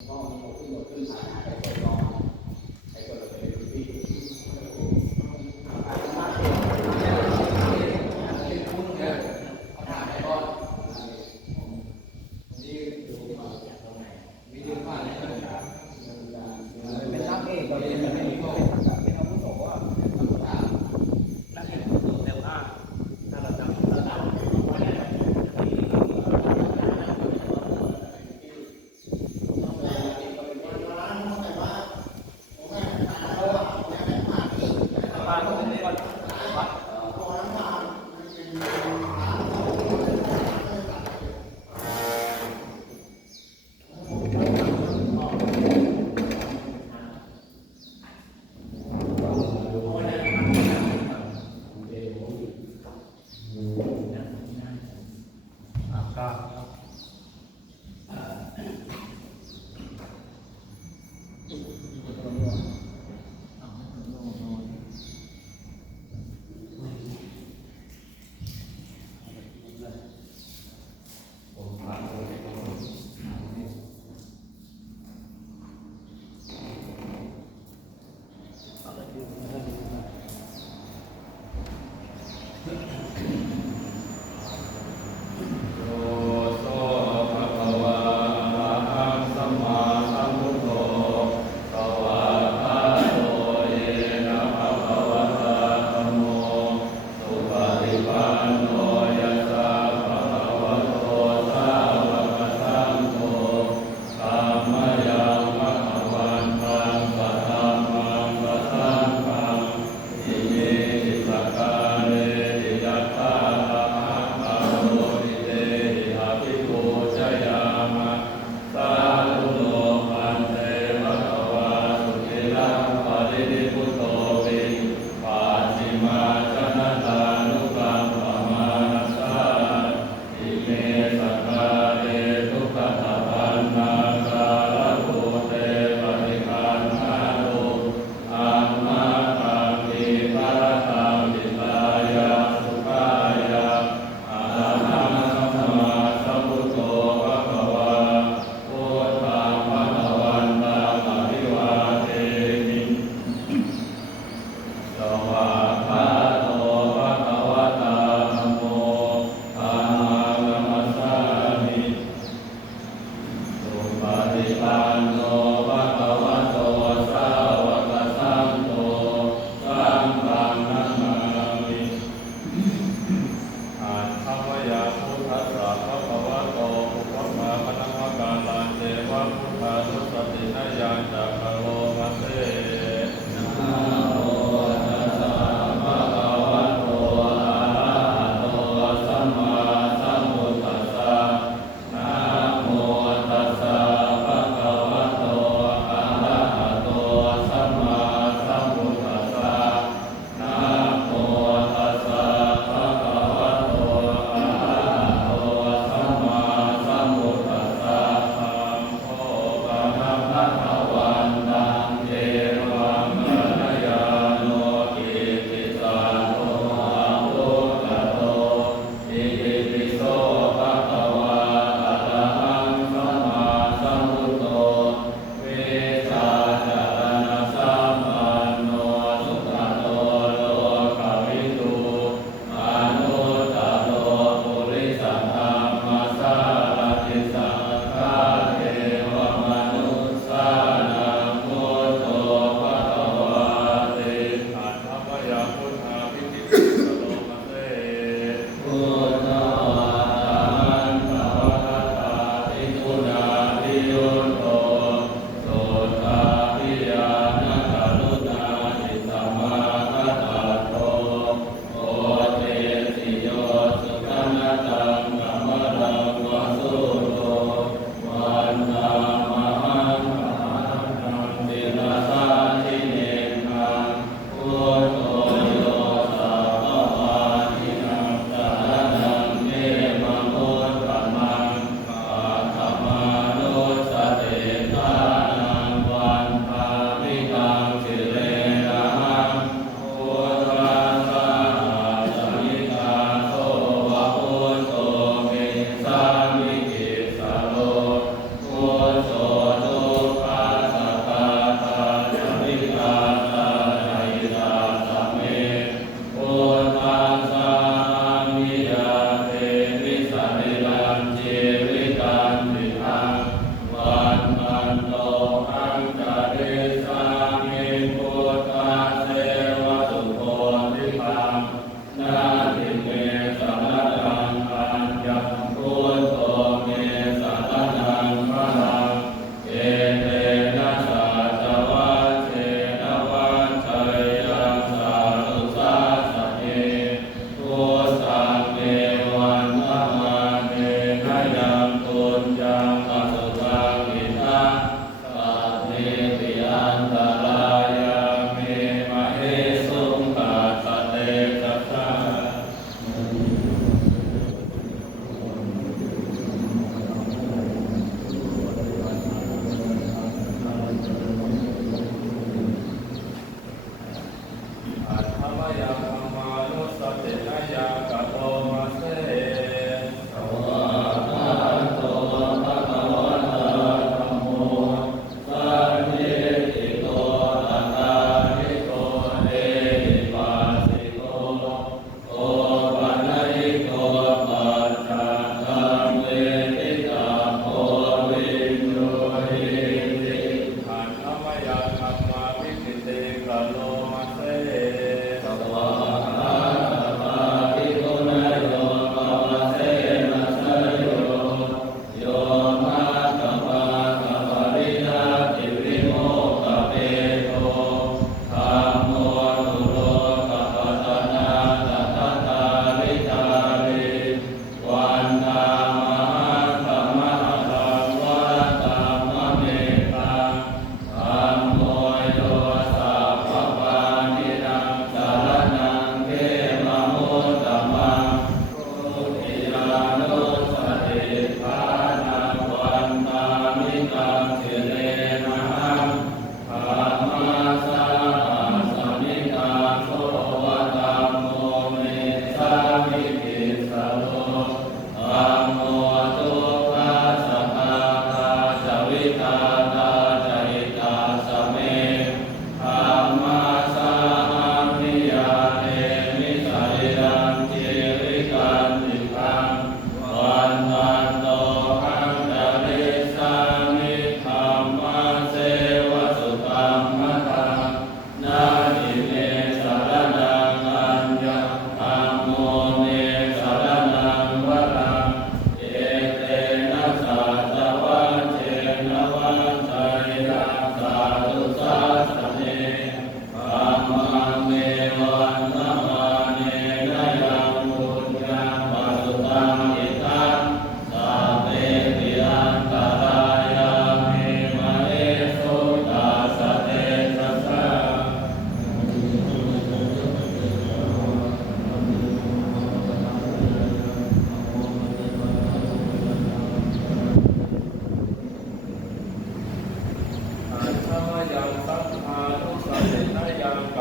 วัน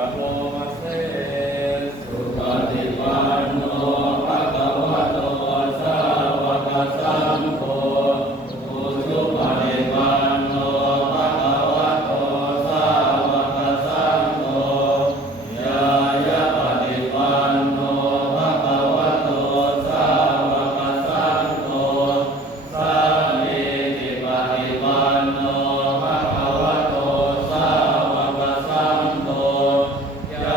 ะโตมัสเสสุปฏิปันโนภะคะวะโตสาวกสังโฆอุชุปฏิปันโนภะคะวะโตสาวกสังโฆญายะปฏิปันโนภะคะวะโตสาวกสังโฆสัมมิติปฏิปันโนภะคะวะโตสาวกสังโฆญา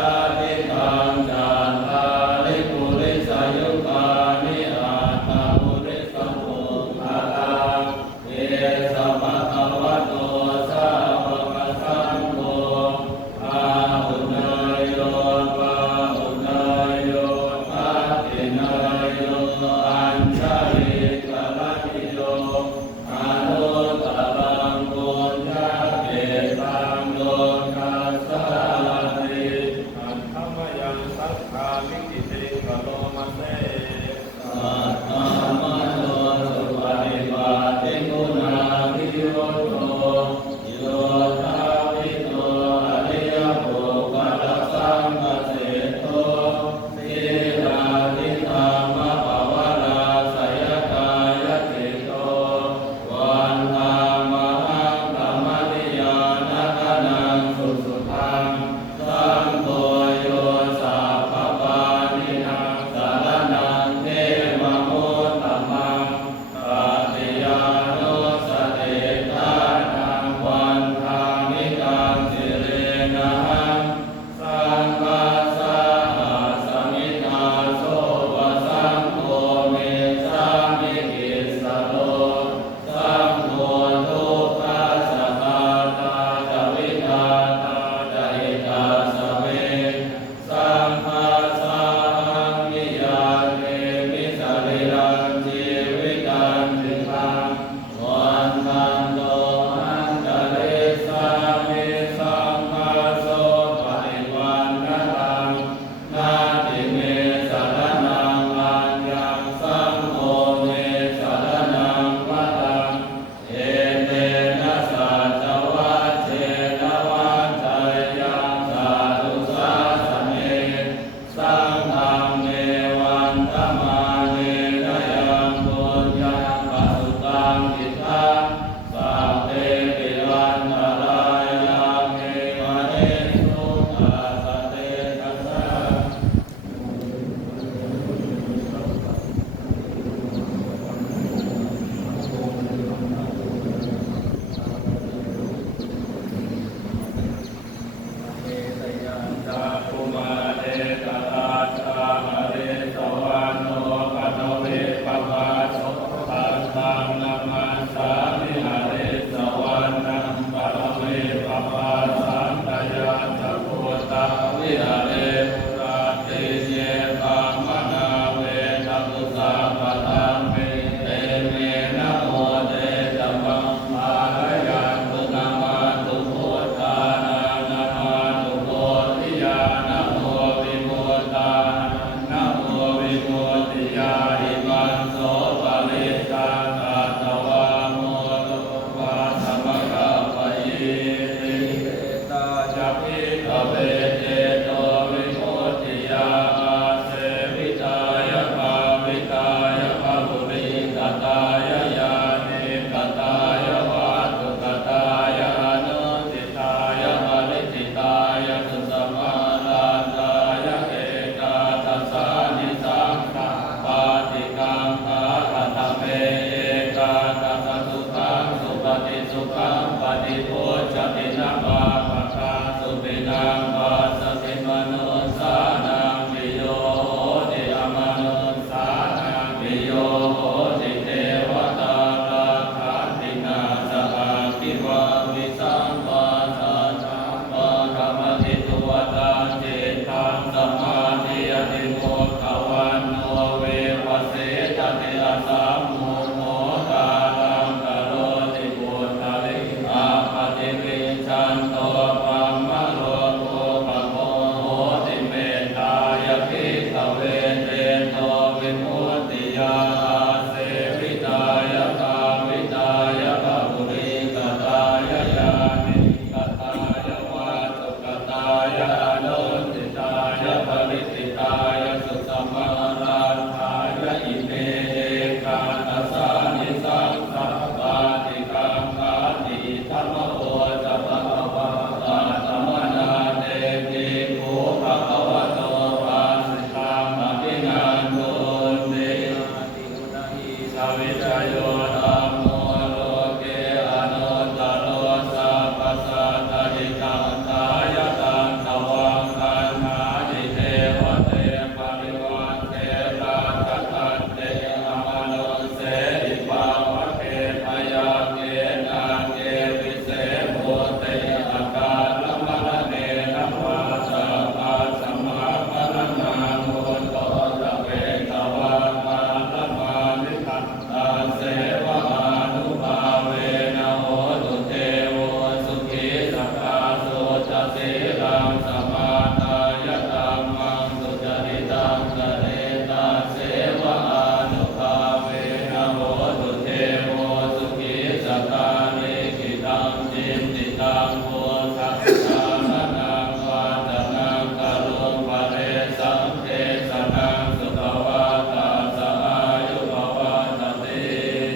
ตังโพธัสสะนะนังวาจนังกะโลภะเรสังเทสนังสุตวาตาสะอายุภวะตติ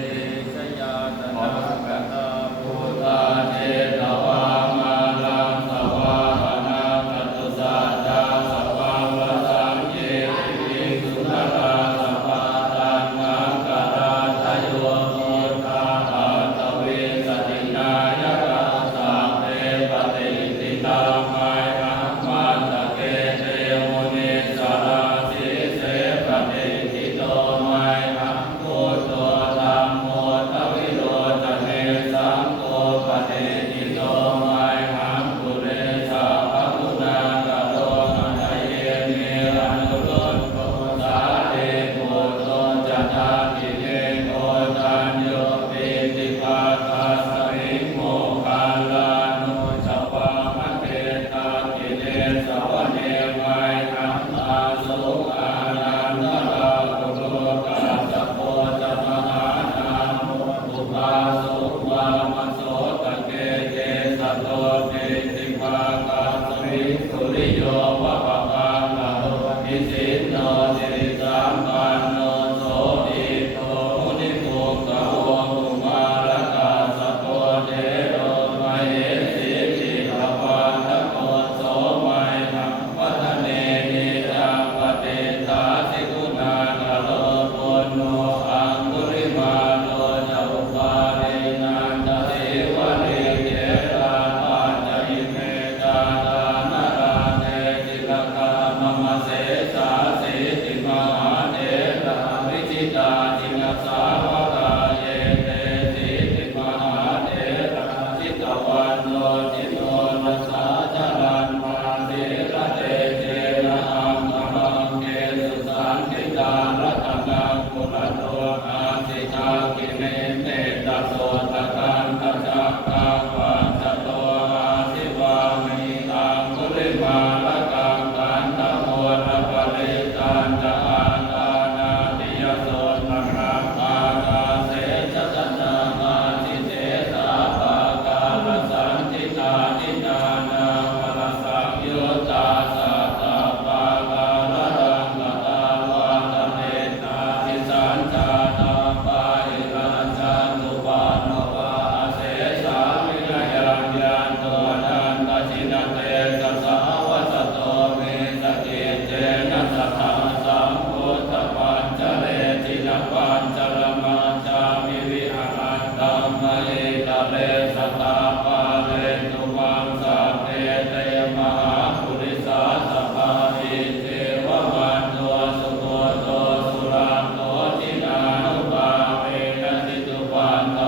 ติชยาตนะกตาพุทธาเจตวามาลังสวาหานังกัตตุสัจจาสวาวะสังเยติสุนทราสปาตังนังกราทโยพุทธาอาตเวสตินายกะสัพเพปฏิติตามัยหังมันตะเกเตมุนิสราสิเสปฏิติโตมัยหังพุทโธธัมโมทวิโรจเนสังโฆปฏิติโตมัยหังปุเรชาภกุณากะโลหะเยเมอนุโลมโกสาเดโกโตจัตตาติเตโกตัญโยปิติภาคัสมิโมคาลานุสวามะเตตาติเตสวะเนมัยหังอาสุอานันตรากุโลกาสะโพจะมหานาโมอุปาสุวามโสตเกเจสะโตปิติภาคัสมิสุริโยวะปะปังอะโลอิสิโนสิริสัมปันโนโสอิโตมุนิโมกะโวอุมาลกาสะโตเทโรมะเหสิติภวะตะโกโสมัยหังวัฒเนนิจังปฏิทาสิกุณากะโลปุณโนอังคุริมาโลจะอุปารินันตเทวะเรเจราปัญจยิเมตาดานาราเทติลกามมะเสสาสิติมหาเถระวิจิตาจินสาวกาเยเตสิติมหาเถระจิตวันโนจิโนนัสสาจารันมาเถระเตเจนะอังคมังเกสุสันติตารัตนังปุระโตอาสิทากิเนเมตโสตกันตจักกังวันตโตอาสิวามิตังคุริมาลกังกันตโมระปะเรตันจะอาตานาติยโสตระปากาเสชะสันนามาติเตสาปากาลสันติตานินานาภลสังโยตาสัตตาปากาลรังกตาวาตเนนาทิสัญจานาปาหิรัญจันตุปานโนวาเสสามินยังยันโตนันตชินเตกัสสาวะสะโตเมสติเจนะสัทธาสัมพุทธปัญจเรตินะปัญจรมัญจามิวิหารันตัมมะเอกะเลสตาปาเรตุมังสัพเพเตมหาปุริสาสภาอิเทวมันโตสุโขโตสุรันโตทินานุภาเวนะสิตุปันโต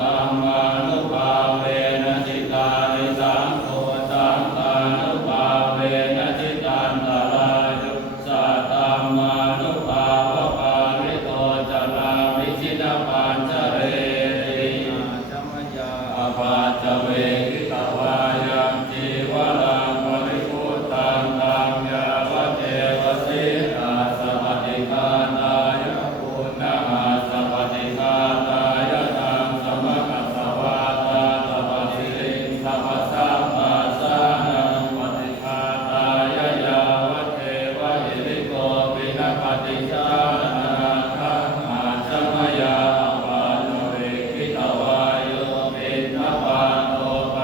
ธัมมานุภาเวนะสิกานิสังโฆสังฆานุภาเวนะสิตันตรายยุสัตตัมมานุภาวะปาริโตจาราวิชิตปัญจเรติจัมมยาอภาจเวกิตวายังจีวรังปริพุทธังธัมยาวะเทวสิอาสวัติกาตายะปุณณอาสวัติกาตายะตังสมะกัสสวาตาสัพพสิริสัพพสัมปัสสะนังปฏิฆาตายะยาวะเทวะหิริโกปินะปฏิชานาคังอาจัมมยาอภาจเวกิตวาโยปินะปานโตป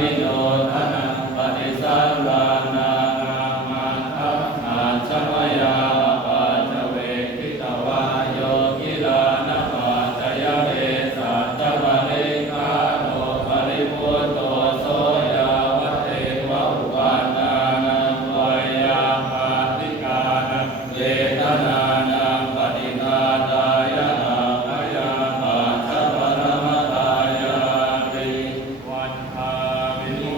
วิโยทนังปฏิสังลานานามาทัพอาชมยาปาจเวกิตวาโยกิลานะปาจยเวสัจวะเรกาโนปริพุตโตโสยาวเทวะอุปาทานังวยามาติกานังเวทนานังปฏิฆาตายะอาภยาปาชปรมตายาติวันทาวิมุ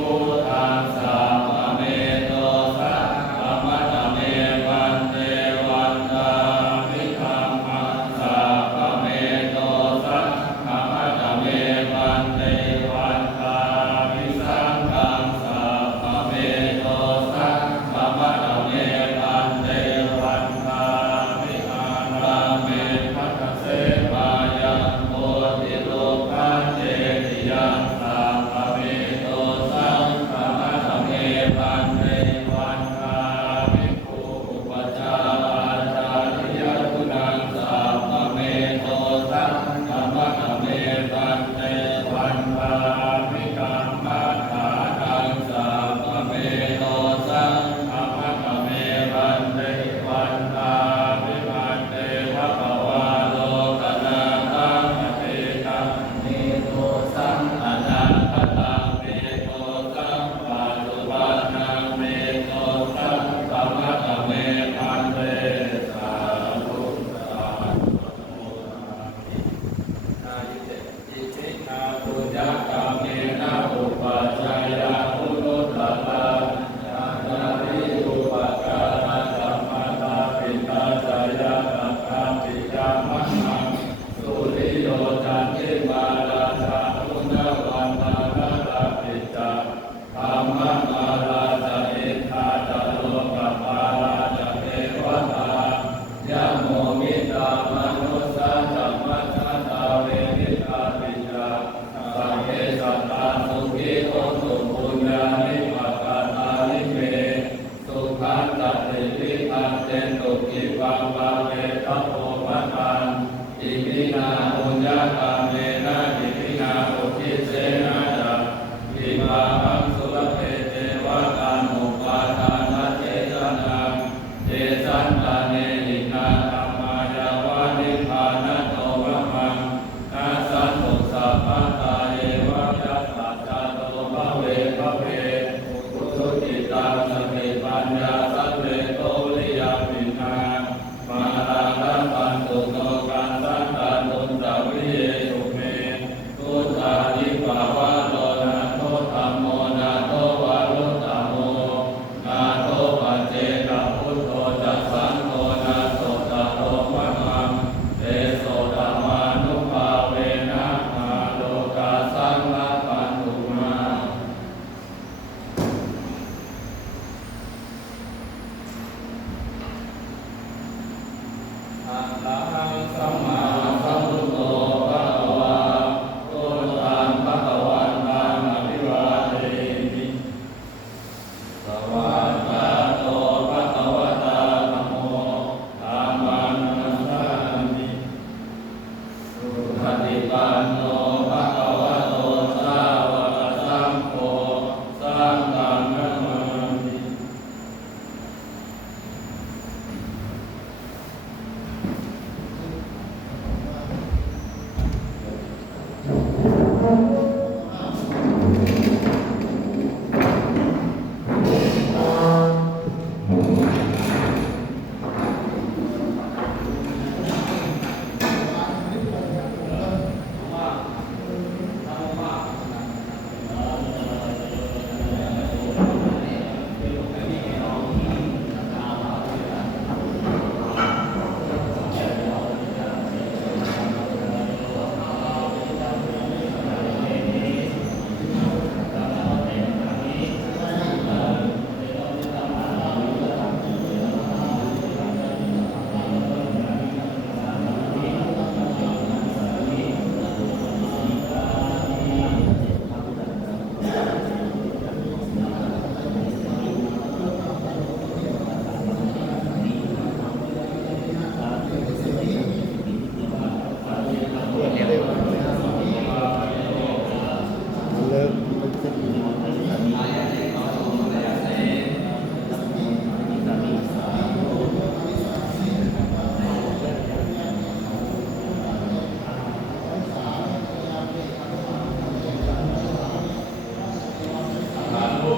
ธุ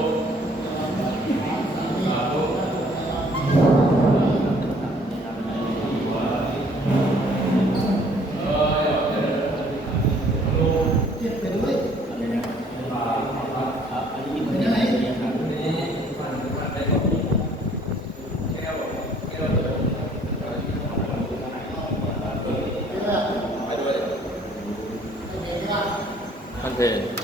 สาธุท่านเพล